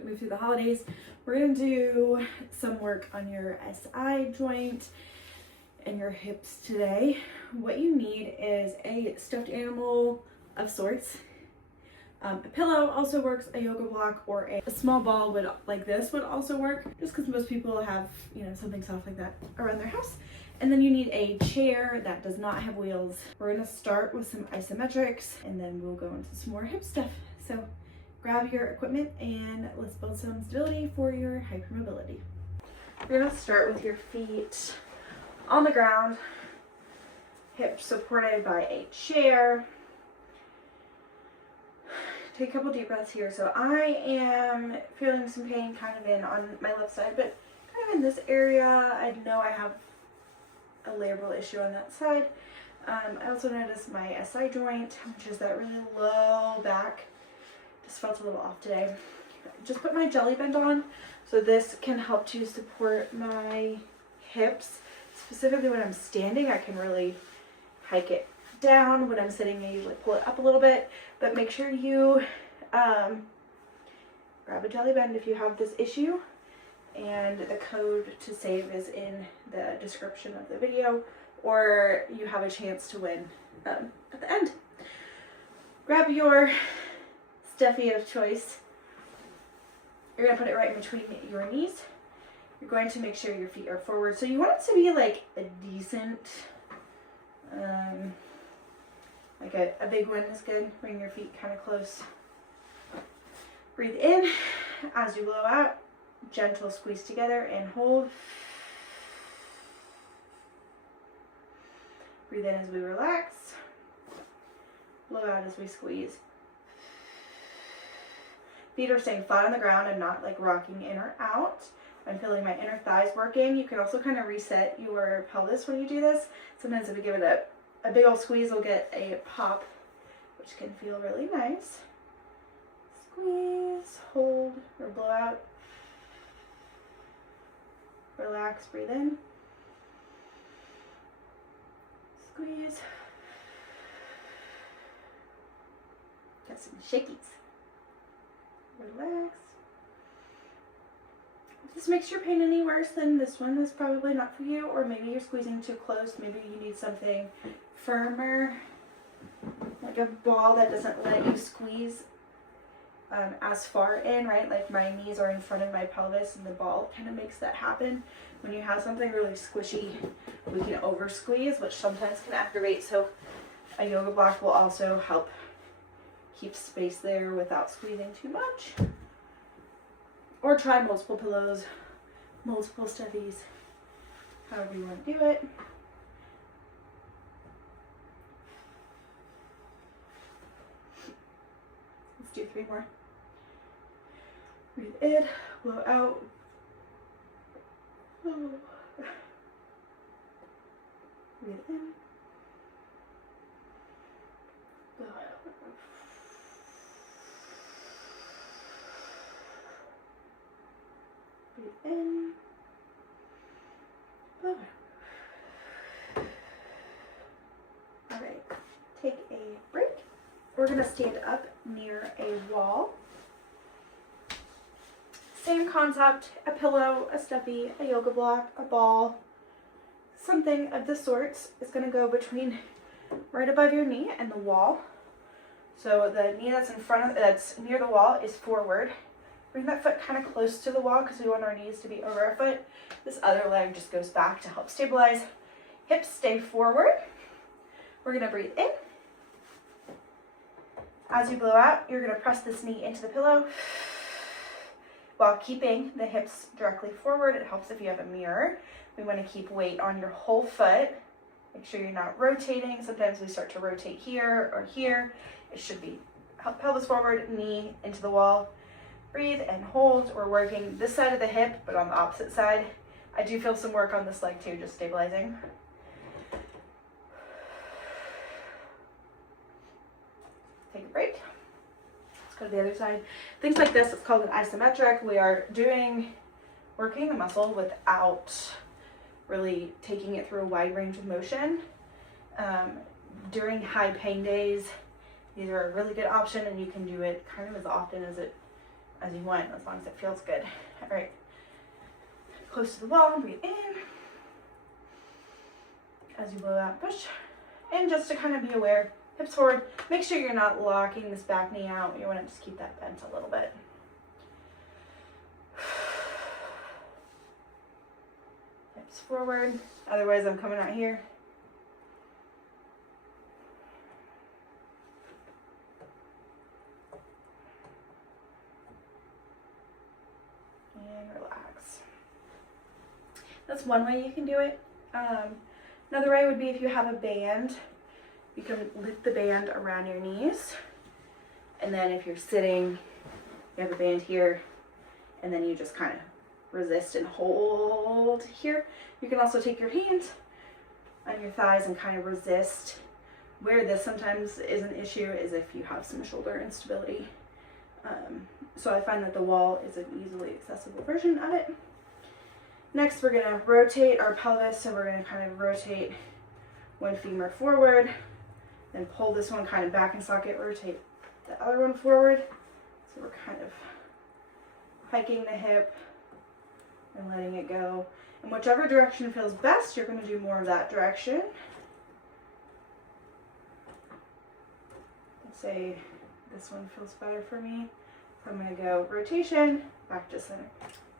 to move through the holidays, we're gonna do some work on your SI joint and your hips today. What you need is a stuffed animal of sorts. A pillow also works, a yoga block, or a small ball would like this would also work, just because most people have, something soft like that around their house. And then you need a chair that does not have wheels. We're gonna start with some isometrics and then we'll go into some more hip stuff. So grab your equipment and let's build some stability for your hypermobility. We're gonna start with your feet on the ground, hips supported by a chair. Take a couple deep breaths here. So I am feeling some pain kind of on my left side, but kind of in this area. I know I have a labral issue on that side. I also noticed my SI joint, which is that really low back, just felt a little off today. Just put my Jellie Bend on, so this can help to support my hips. Specifically when I'm standing, I can really hike it down. When I'm sitting, I usually pull it up a little bit, but make sure you grab a Jellie Bend if you have this issue, and the code to save is in the description of the video, or you have a chance to win at the end. Grab your stuffy of choice. You're gonna put it right in between your knees. You're going to make sure your feet are forward. So you want it to be like a decent, like a big one is good. Bring your feet kind of close. Breathe in. As you blow out, gentle squeeze together and hold. Breathe in as we relax. Blow out as we squeeze. Feet are staying flat on the ground and not like rocking in or out. I'm feeling my inner thighs working. You can also kind of reset your pelvis when you do this. Sometimes if we give it a big old squeeze, we'll get a pop, which can feel really nice. Squeeze, hold, or blow out. Relax, breathe in. Squeeze. Got some shakies. Relax. If this makes your pain any worse, then this one is probably not for you, or maybe you're squeezing too close. Maybe you need something firmer, like a ball that doesn't let you squeeze as far in, right? Like my knees are in front of my pelvis and the ball kind of makes that happen. When you have something really squishy, we can over squeeze, which sometimes can aggravate. So a yoga block will also help keep space there without squeezing too much. Or try multiple pillows, multiple stuffies, however you want to do it. Let's do 3 more. Breathe in, blow out. Oh. Breathe in, blow out. Breathe in, blow out. All right, take a break. We're gonna stand up near a wall. Same concept, a pillow, a stuffy, a yoga block, a ball, something of the sorts is gonna go between right above your knee and the wall. So the knee that's that's near the wall is forward. Bring that foot kind of close to the wall because we want our knees to be over our foot. This other leg just goes back to help stabilize. Hips stay forward. We're gonna breathe in. As you blow out, you're gonna press this knee into the pillow while keeping the hips directly forward. It helps if you have a mirror. We wanna keep weight on your whole foot. Make sure you're not rotating. Sometimes we start to rotate here or here. It should be pelvis forward, knee into the wall. Breathe and hold. We're working this side of the hip, but on the opposite side. I do feel some work on this leg too, just stabilizing. Take a break. Let's go to the other side. Things like this, it's called an isometric. We are working the muscle without really taking it through a wide range of motion. During high pain days, these are a really good option, and you can do it kind of as often as it as you want, as long as it feels good. All right, close to the wall, breathe in. As you blow out, push. And just to kind of be aware, hips forward. Make sure you're not locking this back knee out. You want to just keep that bent a little bit. Hips forward. Otherwise, I'm coming out here. And relax. That's one way you can do it. Another way would be if you have a band, you can loop the band around your knees. And then if you're sitting, you have a band here, and then you just kind of resist and hold here. You can also take your hand on your thighs and kind of resist. Where this sometimes is an issue is if you have some shoulder instability. So I find that the wall is an easily accessible version of it. Next, we're going to rotate our pelvis, so we're going to kind of rotate one femur forward, then pull this one kind of back in socket, rotate the other one forward. So we're kind of hiking the hip and letting it go. And whichever direction feels best, you're going to do more of that direction. Let's say this one feels better for me. So I'm going to go rotation, back to center.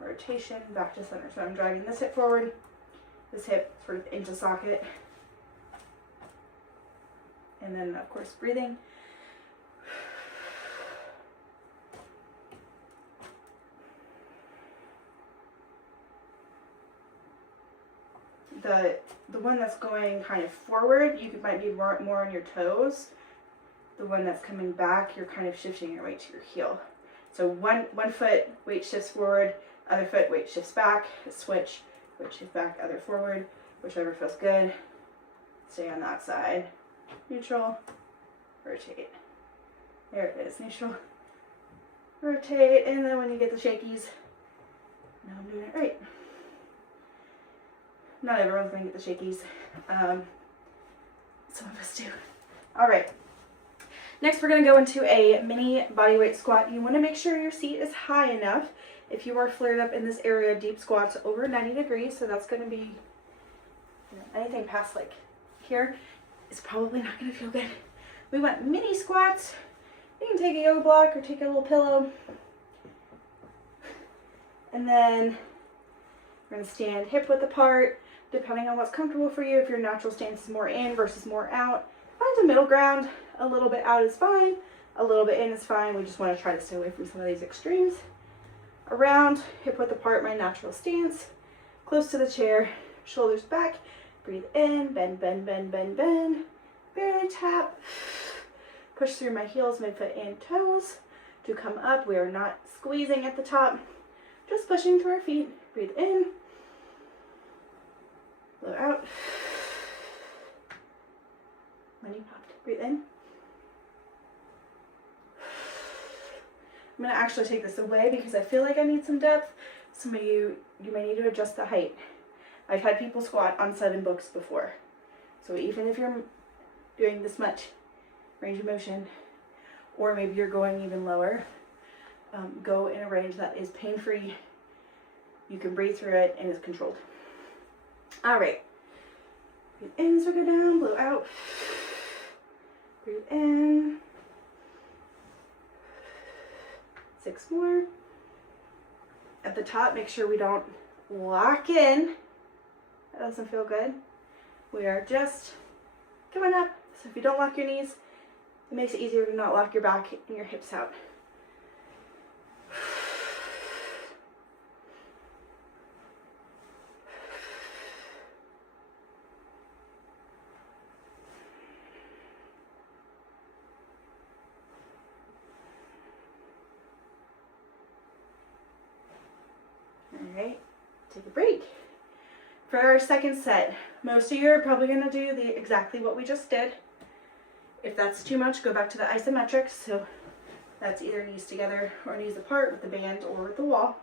Rotation, back to center. So I'm driving this hip forward, this hip sort of into socket. And then, of course, breathing. The one that's going kind of forward, you might be more on your toes. The one that's coming back, you're kind of shifting your weight to your heel. So one foot, weight shifts forward, other foot, weight shifts back, switch, weight shift back, other forward, whichever feels good. Stay on that side. Neutral, rotate. There it is, neutral, rotate, and then when you get the shakies, now I'm doing it right. Not everyone's going to get the shakies. Some of us do. All right. Next, we're going to go into a mini bodyweight squat. You want to make sure your seat is high enough. If you are flared up in this area, deep squats over 90 degrees, so that's going to be, anything past like here is probably not going to feel good. We want mini squats. You can take a yoga block or take a little pillow. And then we're going to stand hip width apart, depending on what's comfortable for you. If your natural stance is more in versus more out, find a middle ground. A little bit out is fine, a little bit in is fine. We just want to try to stay away from some of these extremes. Around, hip width apart, my natural stance. Close to the chair, shoulders back. Breathe in, bend, bend, bend, bend, bend. Barely tap. Push through my heels, midfoot, and toes to come up. We are not squeezing at the top, just pushing through our feet. Breathe in, blow out. When you popped, breathe in. I'm going to actually take this away because I feel like I need some depth. Some of you may need to adjust the height. I've had people squat on 7 books before. So even if you're doing this much range of motion, or maybe you're going even lower, go in a range that is pain-free. You can breathe through it and is controlled. All right. Breathe in, circle down, blow out. Breathe in. 6 more. At the top, make sure we don't lock in. That doesn't feel good. We are just coming up. So if you don't lock your knees, it makes it easier to not lock your back and your hips out. Alright, take a break. For our second set, most of you are probably going to do exactly what we just did. If that's too much, go back to the isometrics. So that's either knees together or knees apart with the band or with the wall.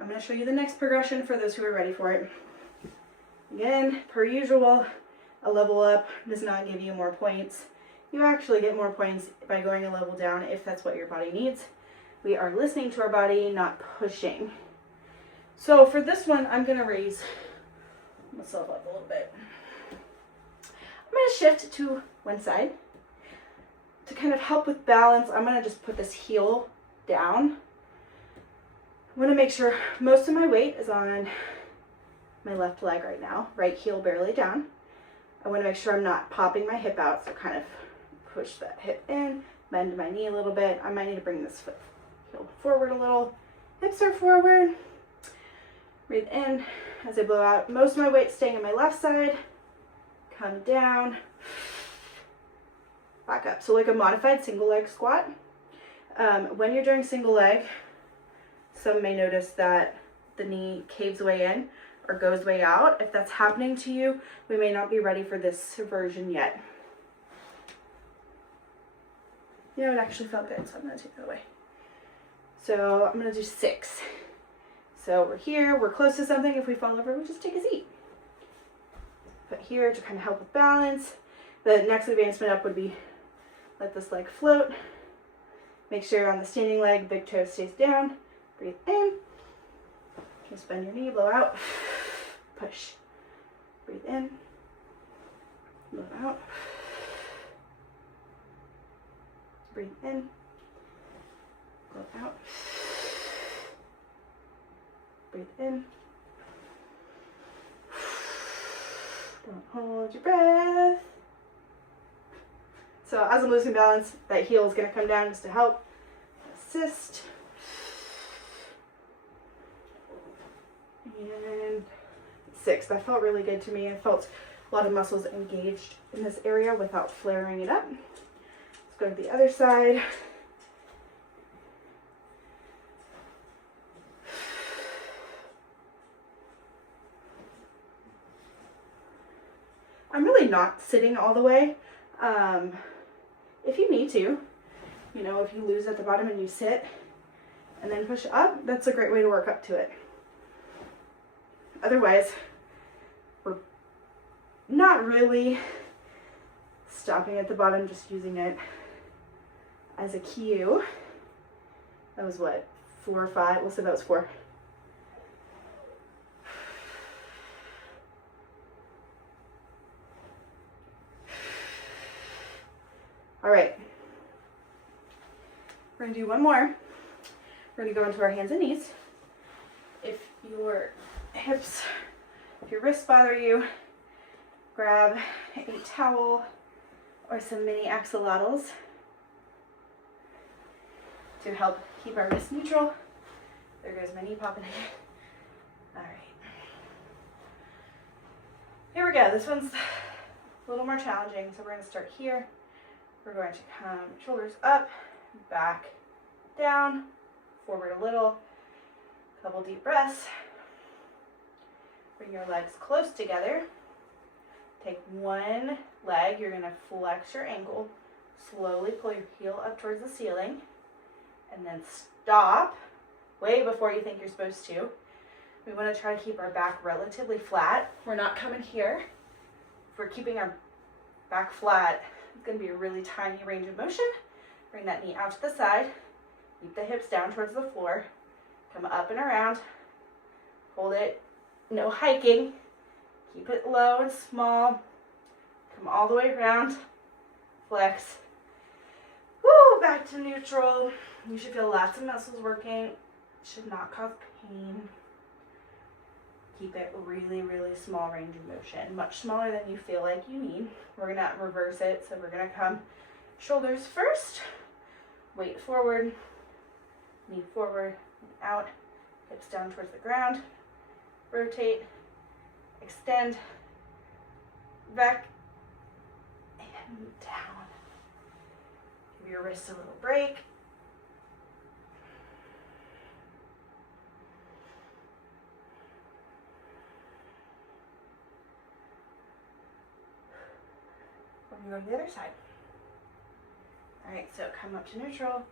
I'm going to show you the next progression for those who are ready for it. Again, per usual, a level up does not give you more points. You actually get more points by going a level down if that's what your body needs. We are listening to our body, not pushing. So for this one, I'm gonna raise myself up a little bit. I'm gonna shift to one side. To kind of help with balance, I'm gonna just put this heel down. I wanna make sure most of my weight is on my left leg right now, right heel barely down. I wanna make sure I'm not popping my hip out, so kind of push that hip in, bend my knee a little bit. I might need to bring this foot heel forward a little. Hips are forward. Breathe in as I blow out. Most of my weight staying on my left side. Come down. Back up. So like a modified single leg squat. When you're doing single leg, some may notice that the knee caves way in or goes way out. If that's happening to you, we may not be ready for this version yet. You know, it actually felt good, so I'm gonna take that away. So I'm gonna do 6. So we're here, we're close to something. If we fall over, we just take a seat. But here to kind of help with balance. The next advancement up would be let this leg float. Make sure you're on the standing leg, big toe stays down. Breathe in. Just bend your knee, blow out. Push. Breathe in. Blow out. Breathe in. Blow out. Breathe in. Don't hold your breath. So as I'm losing balance, that heel is going to come down just to help assist. And 6. That felt really good to me. I felt a lot of muscles engaged in this area without flaring it up. Let's go to the other side. I'm really not sitting all the way. If you need to, you know, if you lose at the bottom and you sit and then push up, that's a great way to work up to it. Otherwise, we're not really stopping at the bottom, just using it as a cue. That was what, 4 or 5? We'll say that was 4. All right, we're gonna do one more. We're gonna go into our hands and knees. If your hips, if your wrists bother you, grab a towel or some mini axolotls to help keep our wrists neutral. There goes my knee popping again. All right. Here we go. This one's a little more challenging, so we're gonna start here. We're going to come shoulders up, back, down, forward a little, couple deep breaths. Bring your legs close together. Take one leg, you're gonna flex your ankle, slowly pull your heel up towards the ceiling, and then stop way before you think you're supposed to. We wanna try to keep our back relatively flat. We're not coming here. If we're keeping our back flat, it's going to be a really tiny range of motion. Bring that knee out to the side. Keep the hips down towards the floor. Come up and around. Hold it. No hiking. Keep it low and small. Come all the way around. Flex. Woo, back to neutral. You should feel lots of muscles working. It should not cause pain. Keep it really, really small range of motion, much smaller than you feel like you need. We're gonna reverse it, so we're gonna come shoulders first, weight forward, knee forward, out, hips down towards the ground, rotate, extend, back, and down. Give your wrists a little break. We're going to go to the other side. All right, so come up to neutral,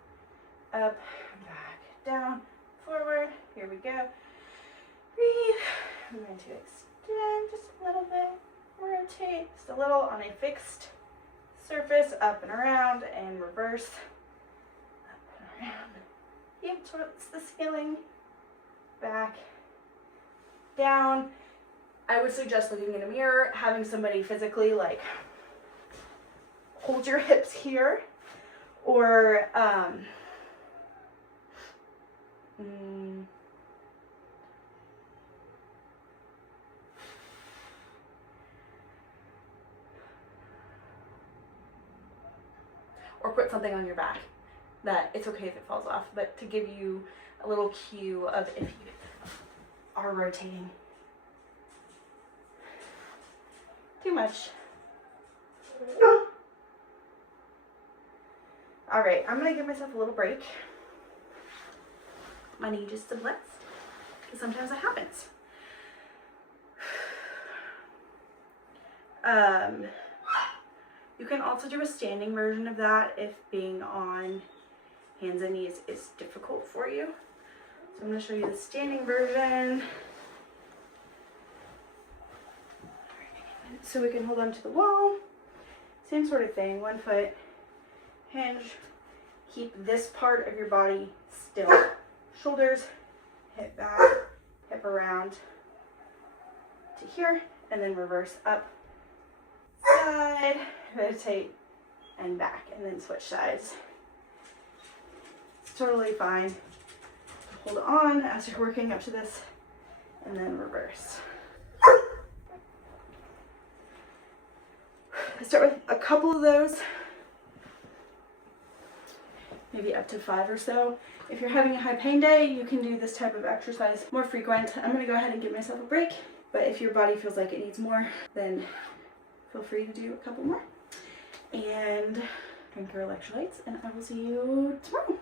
up, back, down, forward. Here we go. Breathe. I'm going to extend just a little bit, rotate just a little on a fixed surface, up and around, and reverse. Up and around. Yep, so it's the scaling back, down. I would suggest looking in a mirror, having somebody physically like hold your hips here, or or put something on your back that it's okay if it falls off, but to give you a little cue of if you are rotating too much. All right, I'm gonna give myself a little break. My knee just subluxed, because sometimes it happens. You can also do a standing version of that if being on hands and knees is difficult for you. So I'm going to show you the standing version. So we can hold on to the wall. Same sort of thing, 1 foot, hinge. Keep this part of your body still. Shoulders, hip back, hip around to here, and then reverse up, side, rotate, and back, and then switch sides. It's totally fine. Hold on as you're working up to this, and then reverse. I start with a couple of those, maybe up to 5 or so. If you're having a high pain day, you can do this type of exercise more frequent. I'm gonna go ahead and give myself a break, but if your body feels like it needs more, then feel free to do a couple more. And drink your electrolytes, and I will see you tomorrow.